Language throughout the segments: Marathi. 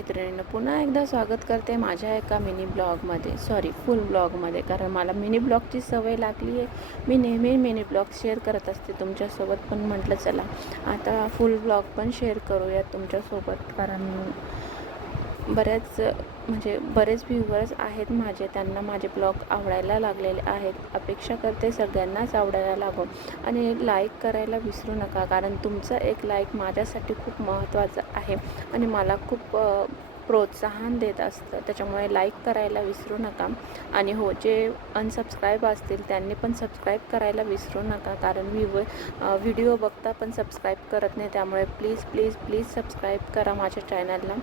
मैत्रिणींनो, पुन्हा एकदा स्वागत करते माझ्या एका मिनी ब्लॉगमध्ये, फुल ब्लॉगमध्ये. कारण मला मिनी ब्लॉगची सवय लागली आहे. मी नेहमी मिनी ब्लॉग शेअर करत असते तुमच्यासोबत, पण म्हटलं चला आता फुल ब्लॉग पण शेअर करूयात तुमच्यासोबत. कारण बरेच व्ह्यूवर्स आहेत माझे, त्यांना माझे ब्लॉग आवडायला लागलेले आहेत. अपेक्षा करते सगळ्यांनाच आवडायला लागो आणि लाईक करायला विसरू नका, कारण तुमचं एक लाईक माझ्यासाठी खूप महत्त्वाचं आहे आणि मला खूप प्रोत्साहन देत असतं. त्याच्यामुळे लाईक करायला विसरू नका. आणि हो, जे अनसबस्क्राईब असतील त्यांनी पण सबस्क्राईब करायला विसरू नका, कारण व्हिडिओ बघता पण सबस्क्राईब करत नाही. त्यामुळे प्लीज प्लीज प्लीज सबस्क्राईब करा माझ्या चॅनलला.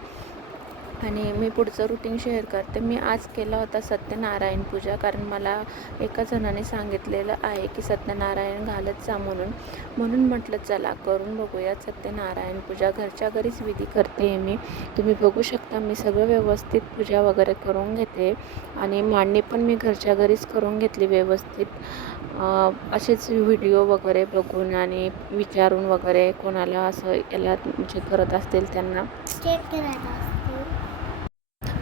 आणि मी पुढचं रुटीन शेअर करते. मी आज केला होता सत्यनारायण पूजा, कारण मला एका जणाने सांगितलेलं आहे की सत्यनारायण घालत जा म्हणून म्हटलं चला करून बघूयात सत्यनारायण पूजा. घरच्या घरीच विधी करते मी. तुम्ही बघू शकता मी सगळं व्यवस्थित पूजा वगैरे करून घेते आणि मांडणी पण मी घरच्या घरीच करून घेतली व्यवस्थित. असेच व्हिडिओ वगैरे बघून आणि विचारून वगैरे कोणाला असं याला म्हणजे करत असतील त्यांना.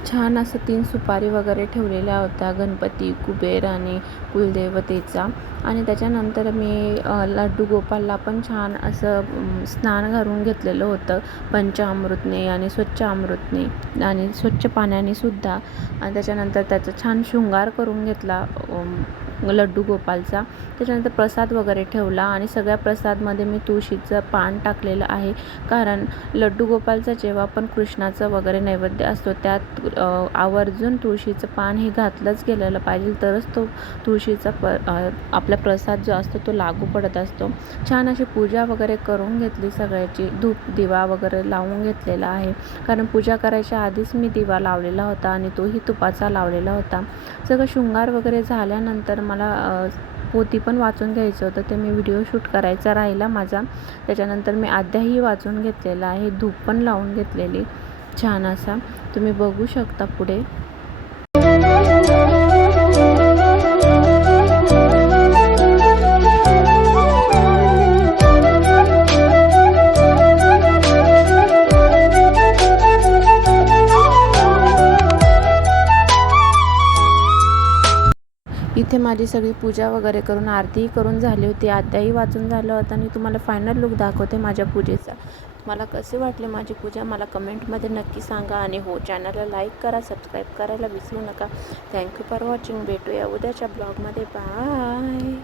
छान असं 3 सुपारी वगैरे ठेवलेल्या होत्या, गणपती, कुबेर आणि कुलदेवतेचा. आणि त्याच्यानंतर मी लड्डू गोपालला पण छान असं स्नान घालून घेतलेलं होतं पंचामृतने आणि स्वच्छ अमृतने आणि स्वच्छ पाण्याने सुद्धा. आणि त्याच्यानंतर त्याचा छान शृंगार करून घेतला लड्डू गोपालचा. त्याच्यानंतर प्रसाद वगैरे ठेवला आणि सगळ्या प्रसादमध्ये मी तुळशीचं पान टाकलेलं आहे, कारण लड्डू गोपालचा जेव्हा पण कृष्णाचं वगैरे नैवेद्य असतो त्यात आवर्जून तुळशीचं पान हे घातलंच गेलेलं पाहिजे, तरच तो तुळशीचा आपला प्रसाद जो असतो तो लागू पडत असतो. छान अशी पूजा वगैरे करून घेतली सगळ्याची. धूप दिवा वगैरे लावून घेतलेला आहे, कारण पूजा करायच्या आधीच मी दिवा लावलेला होता आणि तोही तुपाचा लावलेला होता. सगळं शृंगार वगैरे झाल्यानंतर मला पोथी पण वाचून घ्यायचं होतं, ते मी व्हिडिओ शूट करायचा राहिला माझा. त्याच्यानंतर मी अध्यायही वाचून घेतलेला आहे, धूप पण लावून घेतलेली छान असा. तुम्ही बघू शकता पुढे. इथे माझी सगळी पूजा वगैरे करून आरतीही करून झाली होती, अध्यायही वाचून झालं होतं आणि तुम्हाला फायनल लुक दाखवते माझ्या पूजेचा. मला कसे वाटले माझी पूजा मला कमेंटमध्ये नक्की सांगा. आणि हो, चॅनलला लाईक करा, सबस्क्राईब करायला विसरू नका. Thank you for watching. भेटूया उद्याच्या ब्लॉगमध्ये. बाय.